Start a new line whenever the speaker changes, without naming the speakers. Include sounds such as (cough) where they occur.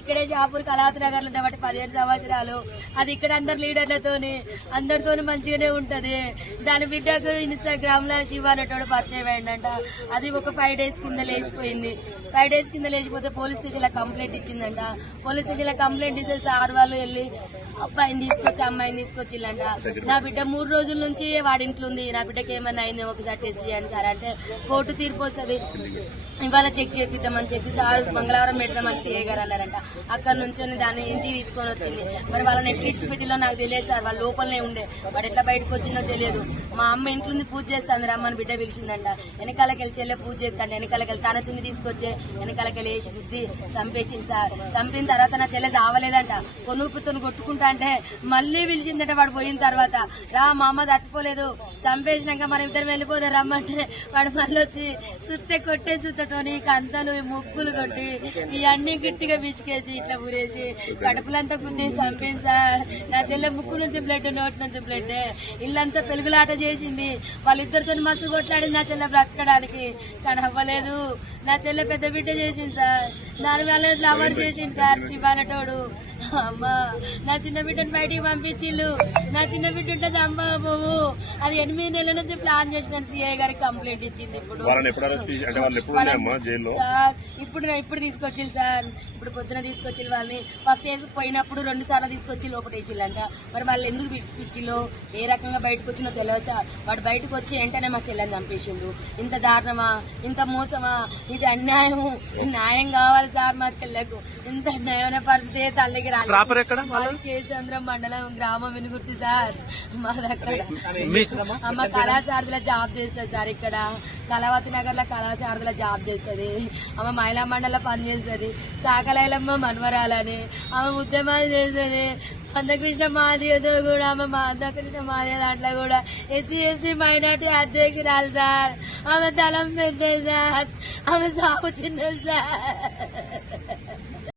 ఇక్కడే షాపూర్ కళావతి నగర్ పదిహేను సంవత్సరాలు. అది ఇక్కడ అందరు లీడర్లతోని అందరితో మంచిగానే ఉంటది. దాని బిడ్డకు ఇన్స్టాగ్రామ్లో శివ అనేటోడు పరిచయం అయిందంట. అది ఒక ఫైవ్ డేస్ కింద లేచిపోయింది. ఫైవ్ డేస్ కింద లేచిపోతే పోలీస్ స్టేషన్లో కంప్లైంట్ ఇచ్చిందంట. పోలీస్ స్టేషన్లో కంప్లైంట్ ఇస్తే సార్ వాళ్ళు వెళ్ళి అబ్బాయిని తీసుకొచ్చి అమ్మాయిని తీసుకొచ్చిల్లంట. నా బిడ్డ మూడు రోజుల నుంచి వాడి ఇంట్లో ఉంది. నా బిడ్డకి ఏమైనా అయింది ఒకసారి టెస్ట్ చేయండి సార్. అంటే కోర్టు తీర్పు వస్తుంది. ఇవాళ చెక్ చేపిద్దామని చెప్పి సార్ మంగళవారం పెడదామని సీఏ గారు అన్నారంట. అక్కడ నుంచి దాన్ని ఇంటికి తీసుకొని వచ్చింది. మరి వాళ్ళని ఎట్లా పెట్టిలో నాకు తెలియదు సార్. వాళ్ళ లోపలనే ఉండే. వాడు ఎట్లా బయటకు వచ్చిందో తెలియదు. మా అమ్మ ఇంట్లో ఉంది పూజ చేస్తాను రమ్మని బిడ్డ పిలిచిందంట. వెనకాలకి వెళ్ళి చెల్లె పూజ చేస్తాంట వెనకాలకి వెళ్ళి తన చున్ని తీసుకొచ్చే వెనకాలకి వెళ్ళి వేసి బుద్ధి చంపేసింది సార్. చంపిన తర్వాత నా చెల్లె చావలేదంట. కొనుక్కుతో కొట్టుకుంటా అంటే మళ్ళీ పిలిచిందట వాడు పోయిన తర్వాత రా మా అమ్మ చచ్చిపోలేదు చంపేసినాక మనం ఇద్దరు వెళ్ళిపోతే రమ్మంటే (laughs) వాడు మళ్ళీ వచ్చి సుత్తె కొట్టే సుత్తతోని కంతలు ముక్కులు కొట్టి ఇవన్నీ గట్టిగా బిచికేసి ఇట్లా ఊరేసి కడుపులంతా గుద్ది చంపింది సార్ నా చెల్లె ముక్కు నుంచి బ్లడ్ నోటి నుంచి బ్లడ్ ఇల్లంతా పెలుగులాట చేసింది. వాళ్ళిద్దరితో మస్తు కొట్లాడింది నా చెల్లె బ్రతకడానికి. కానీ అవ్వలేదు. నా చెల్లె పెద్ద బిడ్డ చేసింది సార్. దాని వల్ల లవర్ చేసింది సార్ శివానటోడు అమ్మా నా చిన్న బిడ్డను బయటికి పంపించిల్లు. నా చిన్న బిడ్డ ఉంటే చంపబోవు అది ఎనిమిది నెలల నుంచి ప్లాన్ చేసిన సిఐ గారికి కంప్లైంట్ ఇచ్చింది ఇప్పుడు. సార్ ఇప్పుడు ఇప్పుడు తీసుకొచ్చిల్లు సార్? ఇప్పుడు పొద్దున తీసుకొచ్చి వాళ్ళని. ఫస్ట్ వేసి పోయినప్పుడు రెండు సార్లు తీసుకొచ్చి లోపల వేసిల్లంట మరి వాళ్ళు ఎందుకు పిచ్చిలో ఏ రకంగా బయటకు వచ్చినో తెలియదు సార్. వాడు బయటకు వచ్చి వెంటనే మా చెల్లెని చంపేసిండు. ఇంత దారుణమా? ఇంత మోసమా? ఇది అన్యాయము. న్యాయం కావాలి సార్ మా చెల్లెకు. ఇంత న్యాయమైన పరిస్థితి తల్లికి రాలేదు. మాది కేసంద్రం మండలం గ్రామం వినుగుర్తి సార్. మాది అక్కడ.
మీ
అమ్మ కళాశారదిలో జాబ్ చేస్తుంది సార్ ఇక్కడ. కళావతి నగర్లో కళాశారదిలో జాబ్ చేస్తుంది. ఆమె మహిళా మండలిలో పనిచేస్తుంది సాకలైలమ్మ మన్వరాలని ఆమె ఉద్యమాలు చేస్తుంది. మందకృష్ణ మాదిగతో కూడా ఆమె మందకృష్ణ మాదిగ దాంట్లో కూడా ఎస్సీ ఎస్టీ మైనార్టీ అధ్యక్షురాలు సార్. ఆమె తలం పెద్ద సార్ ఆమె సాగు చిన్నది సార్